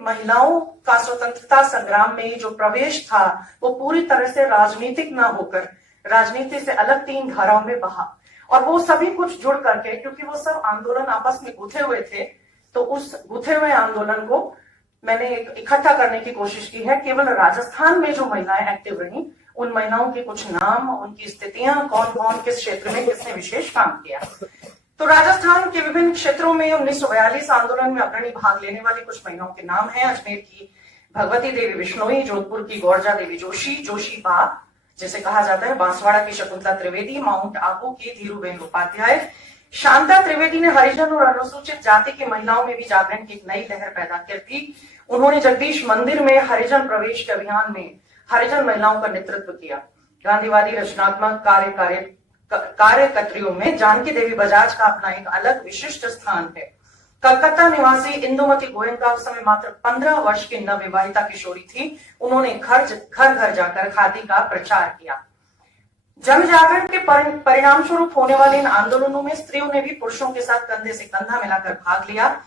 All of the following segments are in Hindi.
महिलाओं का स्वतंत्रता संग्राम में जो प्रवेश था वो पूरी तरह से राजनीतिक ना होकर राजनीति से अलग 3 धाराओं में बहा, और वो सभी कुछ जुड़ करके, क्योंकि वो सब आंदोलन आपस में गुथे हुए थे, तो उस गुथे हुए आंदोलन को मैंने इकट्ठा करने की कोशिश की है। केवल राजस्थान में जो महिलाएं एक्टिव रहीं, उन महिलाओं के कुछ नाम, उनकी स्थितियां, कौन कौन किस क्षेत्र में किसने विशेष काम किया। तो राजस्थान के विभिन्न क्षेत्रों में 1942 आंदोलन में अग्रणी भाग लेने वाली कुछ महिलाओं के नाम हैं। अजमेर की भगवती देवी बिश्नोई, जोधपुर की गौरजा देवी जोशी बा जिसे कहा जाता है, बांसवाड़ा की शकुंतला त्रिवेदी, माउंट आबू की धीरूबेन उपाध्याय, शांता त्रिवेदी ने हरिजन और अनुसूचित जाति की महिलाओं में भी जागरण की एक नई लहर पैदा कर दी। उन्होंने जगदीश मंदिर में हरिजन प्रवेश के अभियान में हरिजन महिलाओं का नेतृत्व किया। गांधीवादी रचनात्मक कार्यकर्त्रियों में जानकी देवी बजाज का अपना एक अलग विशिष्ट स्थान है। कलकत्ता निवासी इंदुमती गोयनका उस समय मात्र 15 वर्ष की नवविवाहिता किशोरी थी। उन्होंने घर घर जाकर खादी का प्रचार किया। जन जागरण के परिणाम स्वरूप होने वाले इन आंदोलनों में स्त्रियों ने भी पुरुषों के साथ कंधे से कंधा मिलाकर भाग लिया।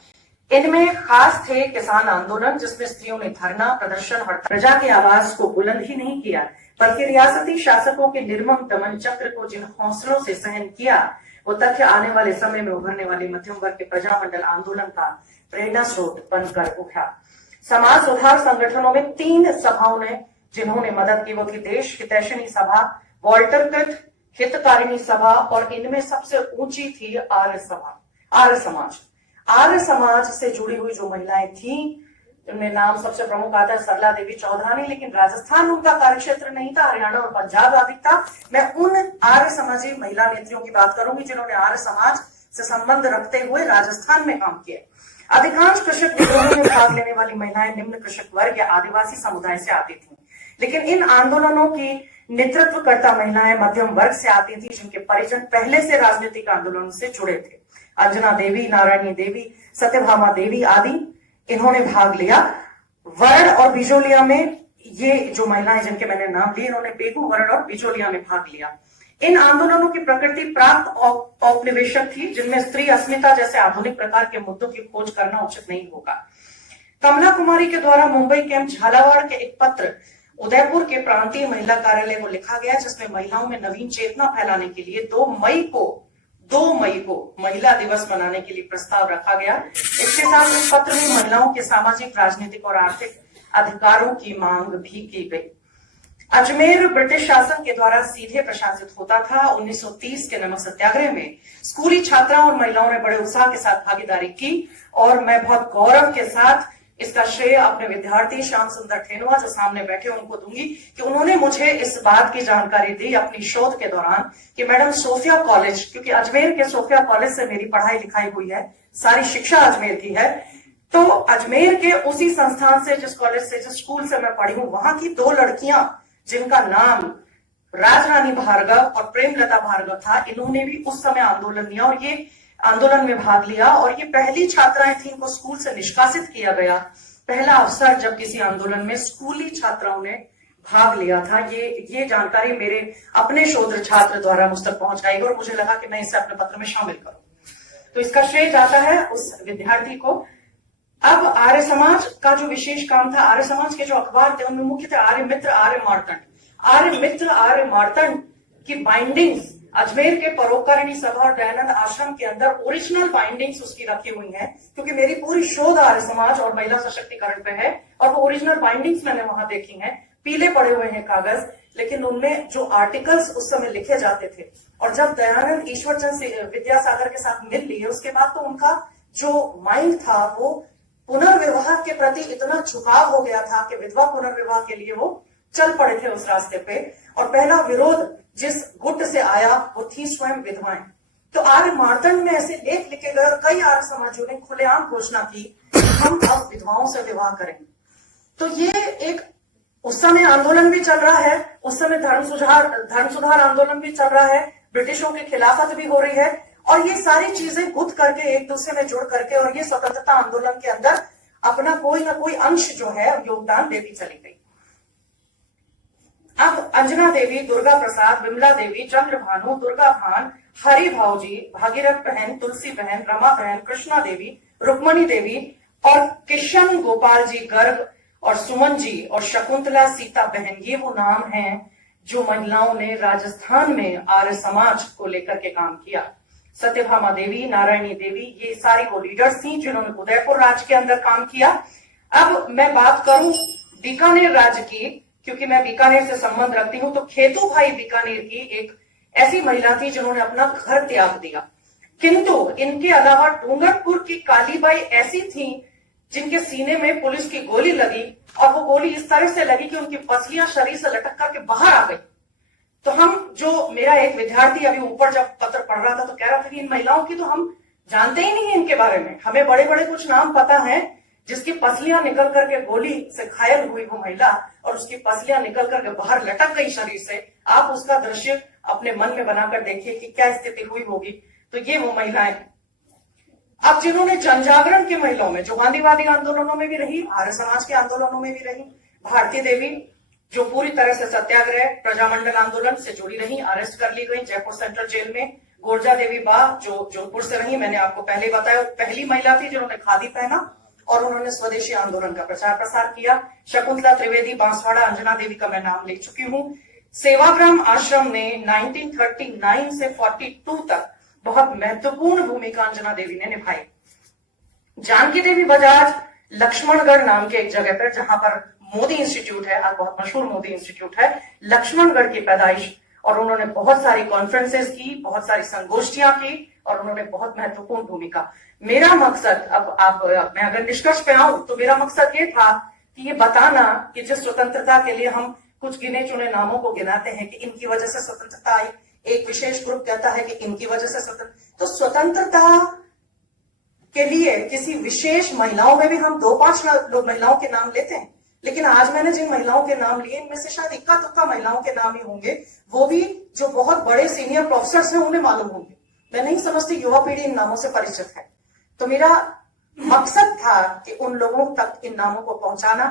इनमें खास थे किसान आंदोलन, जिसमें स्त्रियों ने धरना प्रदर्शन और प्रजा की आवाज को बुलंद ही नहीं किया, बल्कि रियासती शासकों के निर्मम दमन चक्र को जिन हौसलों से सहन किया, वो तथ्य आने वाले समय में उभरने वाले मध्यम वर्ग के प्रजामंडल आंदोलन का प्रेरणा स्रोत बनकर उठा। समाज सुधार संगठनों में 3 सभाओं ने जिन्होंने मदद की वो थी देश हितैषणी सभा, वॉल्टर कृत हितकारिणी सभा, और इनमें सबसे ऊंची थी आर्य समाज। आर्य समाज से जुड़ी हुई जो महिलाएं थी, उनमें नाम सबसे प्रमुख आता है सरला देवी चौधरानी, लेकिन राजस्थान उनका कार्यक्षेत्र नहीं था, हरियाणा और पंजाब अधिक था। मैं उन आर्य समाजी महिला नेत्रियों की बात करूंगी जिन्होंने आर्य समाज से संबंध रखते हुए राजस्थान में काम किया। अधिकांश कृषक विद्रोह में भाग लेने वाली महिलाएं निम्न कृषक वर्ग या आदिवासी समुदाय से आती थी, लेकिन इन आंदोलनों की नेतृत्व करता महिलाएं मध्यम वर्ग से आती थी, जिनके परिजन पहले से राजनीतिक आंदोलन से जुड़े थे। अंजना देवी, नारायणी देवी, सत्यभामा देवी आदि इन्होंने भाग लिया। वर्ण और बिजोलिया में ये जो महिलाएं जिनके मैंने नाम लिए, इन्होंने बेगू, वर्ण और बिजोलिया में भाग लिया। इन आंदोलनों की प्रकृति प्राप्त औपनिवेशिक थी, जिनमें स्त्री अस्मिता जैसे आधुनिक प्रकार के मुद्दों की खोज करना उचित नहीं होगा। कमला कुमारी के द्वारा मुंबई कैंप झालावाड़ के एक पत्र उदयपुर के प्रांतीय महिला कार्यालय को लिखा गया, जिसमें महिलाओं में नवीन चेतना फैलाने के लिए 2 मई को महिला दिवस मनाने के लिए प्रस्ताव रखा गया। इसके साथ इस पत्र में महिलाओं के सामाजिक, राजनीतिक और आर्थिक अधिकारों की मांग भी की गई। अजमेर ब्रिटिश शासन के द्वारा सीधे प्रशासित होता था। 1930 के नमक सत्याग्रह में स्कूली छात्राओं और महिलाओं ने बड़े उत्साह के साथ भागीदारी की, और मैं बहुत गौरव के साथ इसका श्रेय अपने विद्यार्थी श्याम सुंदर ठेनुआ जो सामने बैठे उनको दूंगी कि उन्होंने मुझे इस बात की जानकारी दी अपनी शोध के दौरान कि मैडम सोफिया कॉलेज, क्योंकि अजमेर के सोफिया कॉलेज से मेरी पढ़ाई लिखाई हुई है, सारी शिक्षा अजमेर की है, तो अजमेर के उसी संस्थान से, जिस कॉलेज से, जिस स्कूल से मैं पढ़ी हूं, वहां की 2 लड़कियां जिनका नाम राजरानी भार्गव और प्रेमलता भार्गव था, इन्होंने भी उस समय आंदोलन लिया और ये आंदोलन में भाग लिया, और ये पहली छात्राएं थी, इनको स्कूल से निष्कासित किया गया। पहला अवसर जब किसी आंदोलन में स्कूली छात्राओं ने भाग लिया था। ये जानकारी मेरे अपने शोध छात्र द्वारा मुझ तक पहुंच गई और मुझे लगा कि मैं इसे अपने पत्र में शामिल करूं, तो इसका श्रेय जाता है उस विद्यार्थी को। अब आर्य समाज का जो विशेष काम था, आर्य समाज के जो अखबार थे उनमें मुख्य थे आर्य मित्र, आर्य मार्तंड। आर्य मित्र, आर्य मार्तंड की बाइंडिंग्स अजमेर के परोपकारिणी सभा और दयानंद आश्रम के अंदर ओरिजिनल बाइंडिंग्स उसकी रखी हुई हैं, क्योंकि मेरी पूरी शोध आर्य समाज और महिला सशक्तिकरण पे है, और वो ओरिजिनल बाइंडिंग्स मैंने वहां देखी हैं। पीले पड़े हुए हैं कागज, लेकिन उनमें जो आर्टिकल्स उस समय लिखे जाते थे, और जब दयानंद ईश्वरचंद विद्यासागर के साथ मिल लिए उसके बाद तो उनका जो माइंड था वो पुनर्विवाह के प्रति इतना झुकाव हो गया था कि विधवा पुनर्विवाह के लिए वो चल पड़े थे उस रास्ते पे। और पहला विरोध जिस गुट से आया वो थी स्वयं विधवाएं। तो आर्य मार्तंड में ऐसे लेख लिखे गए और कई आर्य समाजों ने खुलेआम घोषणा की कि हम अब विधवाओं से विवाह करेंगे। तो ये एक उस समय आंदोलन भी चल रहा है, उस समय धर्म सुधार आंदोलन भी चल रहा है, ब्रिटिशों की खिलाफत भी हो रही है, और ये सारी चीजें गुथ करके एक दूसरे में जुड़ करके और ये स्वतंत्रता आंदोलन के अंदर अपना कोई ना कोई अंश जो है योगदान देती चली गई। अब अंजना देवी, दुर्गा प्रसाद, विमला देवी, चंद्रभानु, दुर्गा भान, हरि भाऊजी, भागीरथ बहन, तुलसी बहन, रमा बहन, कृष्णा देवी, रुक्मणी देवी और किशन गोपाल जी गर्ग और सुमन जी और शकुंतला सीता बहन, ये वो नाम हैं जो महिलाओं ने राजस्थान में आर्य समाज को लेकर के काम किया। सत्यभामा देवी, नारायणी देवी, ये सारी वो लीडर्स थी जिन्होंने उदयपुर राज्य के अंदर काम किया। अब मैं बात करूं बीकानेर राज्य की, क्योंकि मैं बीकानेर से संबंध रखती हूं, तो खेतू भाई बीकानेर की एक ऐसी महिला थी जिन्होंने अपना घर त्याग दिया। किंतु इनके अलावा डूंगरपुर की कालीबाई ऐसी थी जिनके सीने में पुलिस की गोली लगी, और वो गोली इस तरह से लगी कि उनकी पसलियां शरीर से लटक करके बाहर आ गई। तो मेरा एक विद्यार्थी अभी ऊपर जब पत्र पढ़ रहा था तो कह रहा था कि इन महिलाओं की तो हम जानते ही नहीं है इनके बारे में, हमें बड़े बड़े कुछ नाम पता है, जिसकी पसलियां निकल करके गोली से घायल हुई वो महिला और उसकी पसलियां निकल करके बाहर लटक गई शरीर से। आप उसका दृश्य अपने मन में बनाकर देखिए कि क्या स्थिति हुई होगी। तो ये वो महिलाएं अब जिन्होंने जनजागरण की महिलाओं में, जो गांधीवादी आंदोलनों में भी रही, आर्य समाज के आंदोलनों में भी रही, भारती देवी जो पूरी तरह से सत्याग्रह प्रजामंडल आंदोलन से जुड़ी रही, अरेस्ट कर ली गई जयपुर सेंट्रल जेल में। गोरजा देवी बा जो जोधपुर से रही, मैंने आपको पहले बताया, वो पहली महिला थी जिन्होंने खादी पहना और उन्होंने स्वदेशी आंदोलन का प्रचार प्रसार किया। शकुंतला त्रिवेदी, बांसवाड़ा, अंजना देवी का मैं नाम ले चुकी हूं। सेवाग्राम आश्रम ने 1939 से 42 तक बहुत महत्वपूर्ण भूमिका अंजना देवी ने निभाई। जानकी देवी बजाज लक्ष्मणगढ़ नाम के एक जगह पर, जहां पर मोदी इंस्टीट्यूट है, आज बहुत मशहूर मोदी इंस्टीट्यूट है, लक्ष्मणगढ़ की पैदाइश, और उन्होंने बहुत सारी कॉन्फ्रेंसेस की, बहुत सारी संगोष्ठियां की और उन्होंने बहुत महत्वपूर्ण भूमिका। मेरा मकसद मैं अगर निष्कर्ष पे आऊं तो मेरा मकसद ये था कि ये बताना कि जिस स्वतंत्रता के लिए हम कुछ गिने चुने नामों को गिनाते हैं कि इनकी वजह से स्वतंत्रता आई, एक विशेष ग्रुप कहता है कि इनकी वजह से तो स्वतंत्रता के लिए किसी विशेष महिलाओं में भी हम 2-5 लोग महिलाओं के नाम लेते हैं, लेकिन आज मैंने जिन महिलाओं के नाम लिए इनमें से शायद इक्का दुक्का महिलाओं के नाम ही होंगे, वो भी जो बहुत बड़े सीनियर प्रोफेसर्स हैं उन्हें मालूम होंगे। मैं नहीं समझती युवा पीढ़ी इन नामों से परिचित है। तो मेरा मकसद था कि उन लोगों तक इन नामों को पहुंचाना।